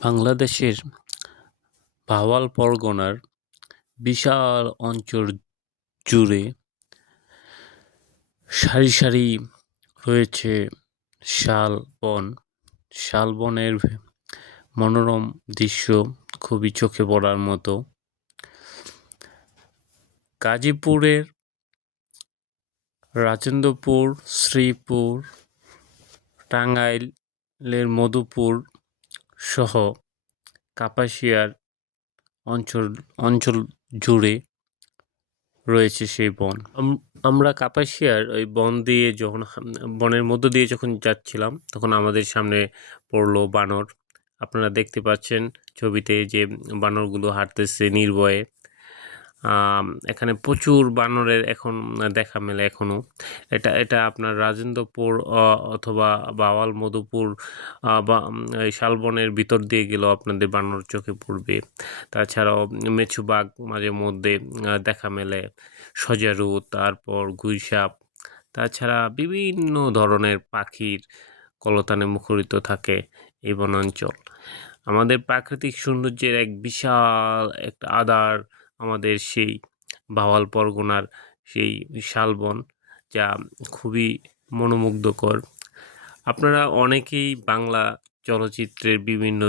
বাংলাদেশের ভাওয়াল পরগনার বিশাল অঞ্চল জুড়ে সারি সারি রয়েছে শাল বন। শাল বনের মনোরম দৃশ্য খুবই চোখে পড়ার মতো। গাজীপুরের রাজেন্দ্রপুর, শ্রীপুর, টাঙ্গাইলের মধুপুর সহ কাপাসিয়ার অঞ্চল জুড়ে রয়েছে সেই বন। আমরা কাপাসিয়ার ওই বনের মধ্য দিয়ে যখন যাচ্ছিলাম, তখন আমাদের সামনে পড়লো বানর। আপনারা দেখতে পাচ্ছেন ছবিতে যে বানরগুলো হাঁটতেছে নির্ভয়ে। এখানে প্রচুর বানরের এখন দেখা মেলে এখনও। এটা আপনার রাজেন্দ্রপুর অথবা বাওয়াল মধুপুর বা এই শালবনের ভিতর দিয়ে গেলেও আপনাদের বানর চোখে পড়বে। তাছাড়াও মেছুবাঘ মাঝে মধ্যে দেখা মেলে, সজারু, তারপর গুইসাপ, তাছাড়া বিভিন্ন ধরনের পাখির কলতানে মুখরিত থাকে এই বনাঞ্চল। আমাদের প্রাকৃতিক সৌন্দর্যের এক বিশাল একটা আধার আমাদের সেই ভাওয়াল পরগনার সেই শালবন, যা খুবই মনোমুগ্ধকর। আপনারা অনেকেই বাংলা চলচ্চিত্রের বিভিন্ন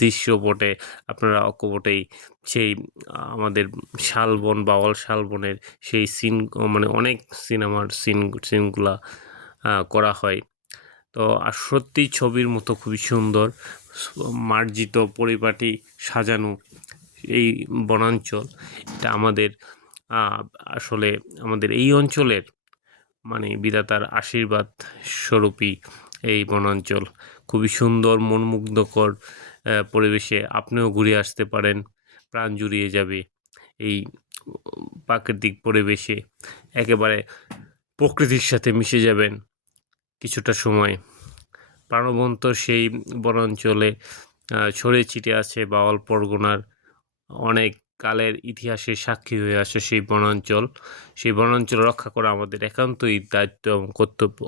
দৃশ্যপটে আপনারা অকপটেই সেই আমাদের শালবন, ভাওয়াল শালবনের সেই সিন, মানে অনেক সিনেমার সিনগুলা করা হয়। তো আর সত্যিই ছবির মতো খুবই সুন্দর মার্জিত পরিপাটি সাজানো এই বনাঞ্চল। এটা আমাদের আসলে আমাদের এই অঞ্চলের মানে বিধাতার আশীর্বাদ স্বরূপই এই বনাঞ্চল। খুবই সুন্দর মনমুগ্ধকর পরিবেশে আপনিও ঘুরে আসতে পারেন। প্রাণ জুড়িয়ে যাবে এই প্রাকৃতিক পরিবেশে। একেবারে প্রকৃতির সাথে মিশে যাবেন কিছুটা সময়। প্রাণবন্ত সেই বনাঞ্চলে ছড়িয়ে ছিটিয়ে আছে ভাওয়াল পরগনার অনেক কালের ইতিহাসের সাক্ষী হয়ে আসে সেই বনাঞ্চল। সেই বনাঞ্চল রক্ষা করা আমাদের একান্তই দায়িত্ব এবং কর্তব্য।